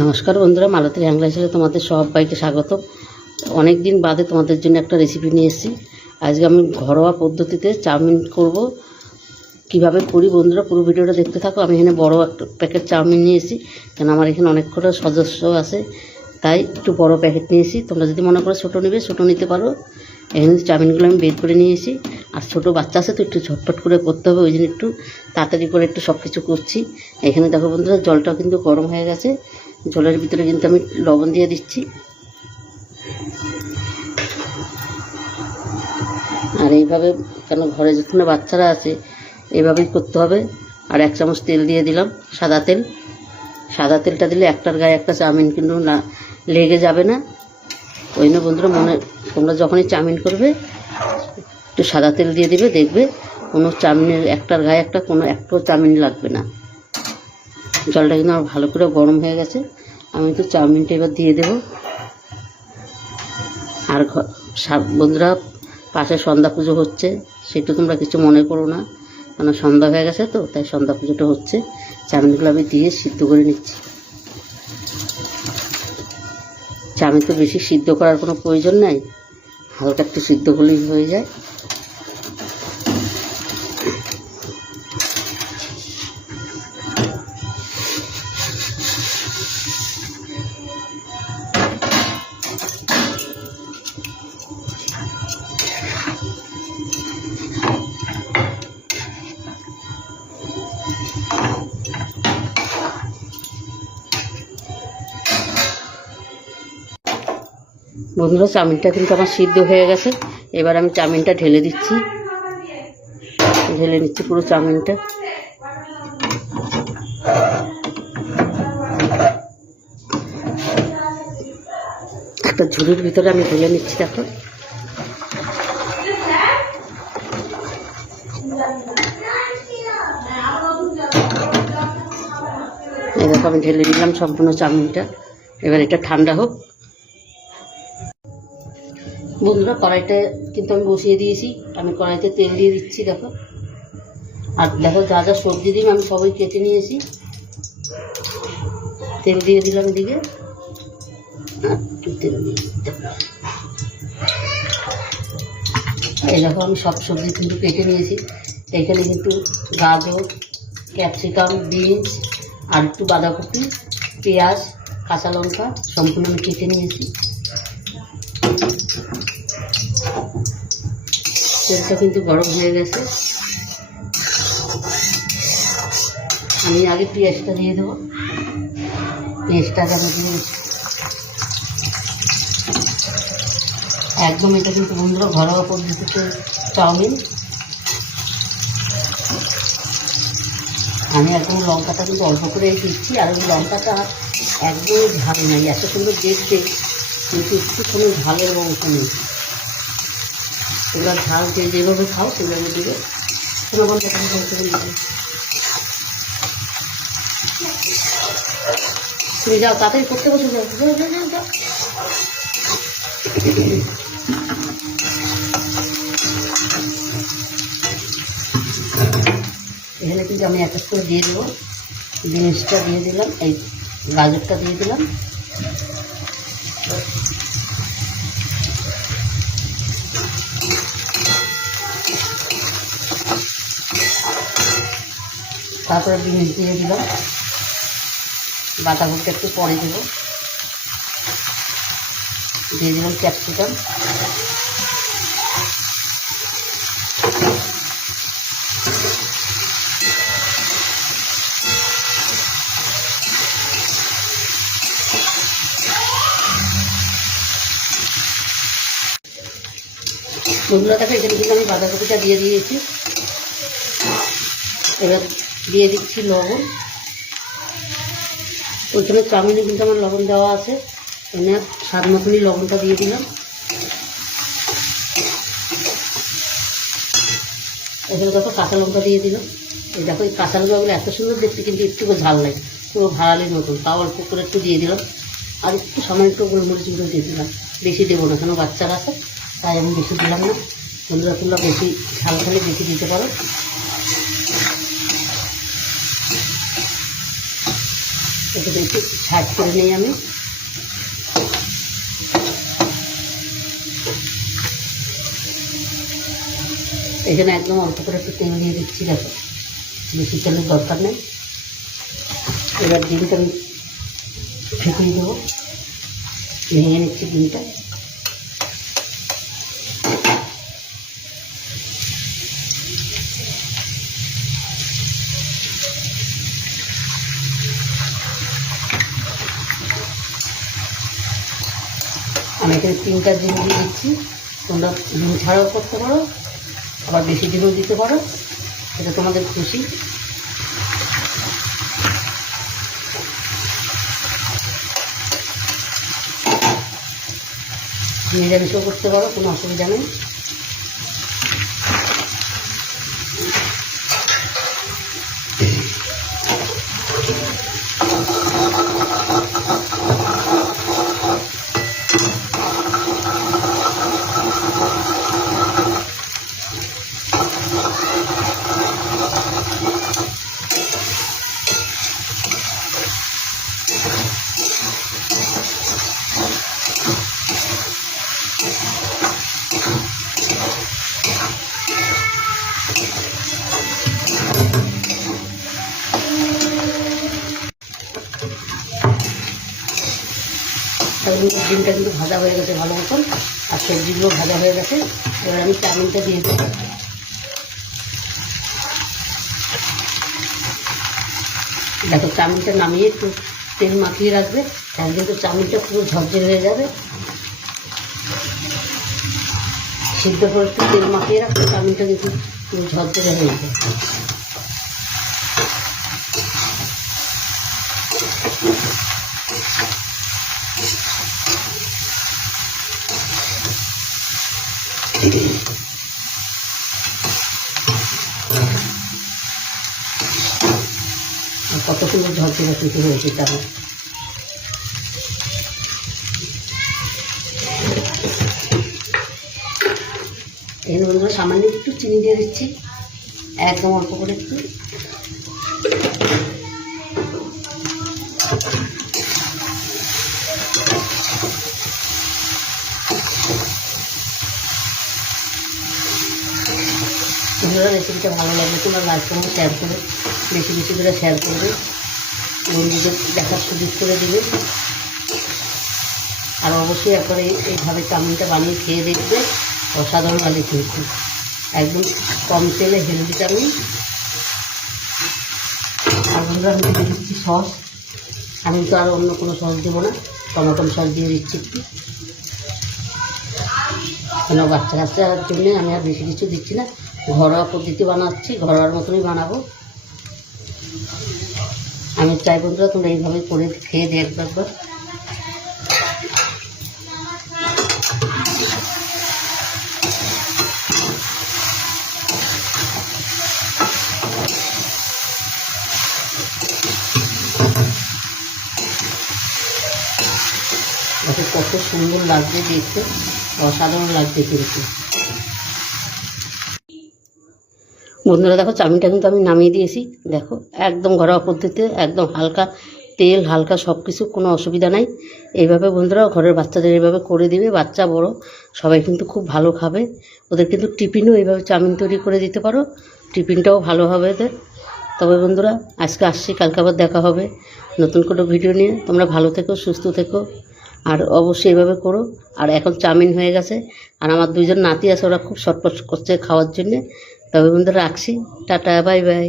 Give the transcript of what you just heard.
নমস্কার বন্ধুরা মালতীর হ্যাংলা হিসেবে তোমাদের সবাইকে স্বাগত। অনেক দিন বাদে তোমাদের জন্য একটা রেসিপি নিয়ে এসেছি। আজকে আমি ঘরোয়া পদ্ধতিতে চাউমিন করব। কীভাবে করি বন্ধুরা, পুরো ভিডিওটা দেখতে থাকো। আমি এখানে বড় একটা প্যাকেট চাউমিন নিয়ে এসেছি, কেন আমার এখানে অনেক কটা সদস্য আছে, তাই একটু বড় প্যাকেট নিয়ে এসেছি। তোমরা যদি মনে করো ছোটো নেবে, ছোটো নিতে পারো। এখানে চাউমিনগুলো আমি বের করে নিয়ে এসেছি, আর ছোটো বাচ্চা আছে, তো একটু ঝটপট করে করতে হবে, ওই জন্য একটু তাড়াতাড়ি করে একটু সব কিছু করছি। এখানে দেখো বন্ধুরা জলটা কিন্তু গরম হয়ে গেছে। জলের ভিতরে কিন্তু আমি লবণ দিয়ে দিচ্ছি। আর এইভাবে কেন ঘরে যেখানে বাচ্চারা আছে, এইভাবেই করতে হবে। আর এক চামচ তেল দিয়ে দিলাম, সাদা তেল। সাদা তেলটা দিলে একটার গায়ে একটা চাউমিন কিন্তু না, লেগে যাবে না। ওই জন্য বন্ধুরা মনে, তোমরা যখনই চাউমিন করবে, একটু সাদা তেল দিয়ে দিবে, দেখবে কোনো চাউমিনের একটার গায়ে একটা, কোনো একটাও চাউমিন লাগবে না। জলটা কিন্তু আমার ভালো করে গরম হয়ে গেছে। আমি তো চাউমিনটা এবার দিয়ে দেবো। আর বন্ধুরা, পাশে সন্ধ্যা পুজো হচ্ছে, সেটা তোমরা কিছু মনে করো না। কেন সন্ধ্যা হয়ে গেছে তো, তাই সন্ধ্যা পুজোটা হচ্ছে। চাউমিনগুলো আমি দিয়ে সিদ্ধ করে নিচ্ছি। চাউমিন তো বেশি সিদ্ধ করার কোনো প্রয়োজন নাই। হালকা একটু সিদ্ধ করলেই হয়ে যায়। বন্ধুরা, চাউমিনটা কিন্তু আমার সিদ্ধ হয়ে গেছে। এবার আমি চাউমিনটা ঢেলে দিচ্ছি। ঢেলে নিচ্ছি পুরো চাউমিনটা। একটা ঝুড়ির ভিতরে আমি ঢেলে নিচ্ছি, দেখো। এই দেখো, আমি ঢেলে নিলাম সম্পূর্ণ চাউমিনটা। এবার এটা ঠান্ডা হোক। বন্ধুরা, কড়াইটা কিন্তু আমি বসিয়ে দিয়েছি। আমি কড়াইতে তেল দিয়ে দিচ্ছি, দেখো। আর দেখো, যা যা সবজি দিন আমি সবই কেটে নিয়েছি। তেল দিয়ে দিলাম দিকে দিয়ে এই দেখো, আমি সব সবজি কিন্তু কেটে নিয়েছি। এখানে কিন্তু গাজর, ক্যাপসিকাম, বিনস আর একটু বাঁধাকপি, পেঁয়াজ, কাঁচা লঙ্কা সম্পূর্ণ আমি কেটে নিয়েছি। তেলটা কিন্তু গরম হয়ে গেছে। আমি আগে পেঁয়াজটা দিয়ে দেবো। পেঁয়াজটাকে আমি দিয়ে একদম এটা কিন্তু বন্ধুরা ঘরোয়া পদ্ধতিতে চাউমিন। আমি একদম লঙ্কাটা কিন্তু অল্প করে দিচ্ছি, আর ওই লঙ্কাটা একদমই ঝাল নাই, এত সুন্দর দেখতে, কিন্তু একটু কোনো ঝালের অংশ নেই। তোমরা ঝাল যে যেভাবে খাও সেভাবে দেবে। তুমি যাও, তাড়াতাড়ি করতে বসে যাও। এখানে কিন্তু আমি এক করে দিয়ে দেবো। বিনসটা দিয়ে দিলাম, এই গাজরটা দিয়ে দিলাম। তারপরে বিনস দিয়ে দিলাম। বাঁধাকপিটা একটু পরে দেবো। দিয়ে দিলাম ক্যাপসিকাম বন্ধুরা দেখো এখানে কিন্তু আমি বাঁধাকপিটা দিয়ে দিয়েছি। এবার দিয়ে দিচ্ছি লবণ। ওইখানে চাউমিনে কিন্তু আমার লবণ দেওয়া আছে। এনে স্বাদ মতনই লবণটা দিয়ে দিলাম। এখানে দেখো কাঁচা লঙ্কা দিয়ে দিলাম। এই দেখো, এই কাঁচা লঙ্কাগুলো এত সুন্দর দেখতে কিন্তু একটু ঝাল নাই পুরো ভাড়ালির মতন। তাও অল্প করে একটু দিয়ে দিলাম। আর একটু সামান্য একটু গোলমরিচ দিয়ে দিলাম। বেশি দেবো না, কেন বাচ্চারা আছে, তাই আমি বেশি দিলাম না। বন্ধুরা তোমরা বেশি ঝাল খেলে বেশি দিতে পারো। একটু সাইড করে নিই আমি এখানে একদম অল্প করে একটু তেল দিয়ে দিচ্ছি দেখো বেশি তেলের দরকার নেই এবার ডিমটা আমি ফেটিয়ে দেবো ভেঙে নিচ্ছি ডিমটা আমি এখানে তিনটা দিন দিয়ে দিচ্ছি। তোমরা ডিম ছাড়াও করতে পারো, আবার বেশি ডিমও দিতে পারো। এটা তোমাদের খুশি। নিরামিষও করতে পারো, কোনো অসুবিধা নেই। ডিমটা কিন্তু ভাজা হয়ে গেছে ভালো মতন, আর সবজিগুলো ভাজা হয়ে গেছে। এবার আমি চাউমিনটা দিয়ে দেবো। দেখো চাউমিনটা নামিয়ে একটু তেল মাখিয়ে রাখবে, তাহলে কিন্তু চাউমিনটা পুরো ঝরঝরে হয়ে যাবে। সিদ্ধ করে একটু তেল মাখিয়ে রাখলে চাউমিনটা কিন্তু ঝরঝরে হয়ে যাবে কত সুন্দর ঝরঝরে কিন্তু হয়েছে চাউমিন সামান্য একটু চিনি দিয়ে দিচ্ছি। একদম অল্প করে একটু। রেসিপিটা ভালো লাগলে তোমরা লাইক করবে শেয়ার করবে। বেশি বেশি করে শেয়ার করবে। বন্ধুদের দেখার সুযোগ করে দেবে। আর অবশ্যই একবার এই এইভাবে চাউমিনটা বানিয়ে খেয়ে দেখবে। অসাধারণ লাগে কিন্তু একদম কম তেলে হেলদি চাউমিন আর বন্ধুরা, আমি দিয়ে দিচ্ছি সস। আমি তো আর অন্য কোনো সস দেবো না। টমেটো সস দিয়ে দিচ্ছি কেন, বাচ্চা কাচ্চার জন্যে আমি আর বেশি কিছু দিচ্ছি না। ঘরোয়া পদ্ধতি বানাচ্ছি, ঘরোয়ার মতনই বানাবো। আমি চাই বন্ধুরা, তোমরা এইভাবে করে খেয়ে দেখবে একবার। কত সুন্দর লাগছে দেখতে, অসাধারণ লাগছে কিন্তু বন্ধুরা, দেখো চাউমিনটা কিন্তু আমি নামিয়ে দিয়েছি। দেখো, একদম ঘরোয়া পদ্ধতিতে, একদম হালকা তেল, হালকা সব কিছু কোনো অসুবিধা নাই। এইভাবে বন্ধুরা, ঘরের বাচ্চাদের এইভাবে করে দিবে, বাচ্চা, বড়, সবাই কিন্তু খুব ভালো খাবে। ওদের কিন্তু টিফিনও এইভাবে চাউমিন তৈরি করে দিতে পারো। টিফিনটাও ভালো হবে ওদের তবে বন্ধুরা, আজকে আসছি, কালকে আবার দেখা হবে। নতুন কোনো ভিডিও নিয়ে। তোমরা ভালো থেকো, সুস্থ থেকো। আর অবশ্যই এভাবে করো। আর এখন চাউমিন হয়ে গেছে। আর আমার দুজন নাতি আছে, ওরা খুব শটপট করছে খাওয়ার জন্যে। তবে বন্ধু রাখছি। টাটা, বাই বাই।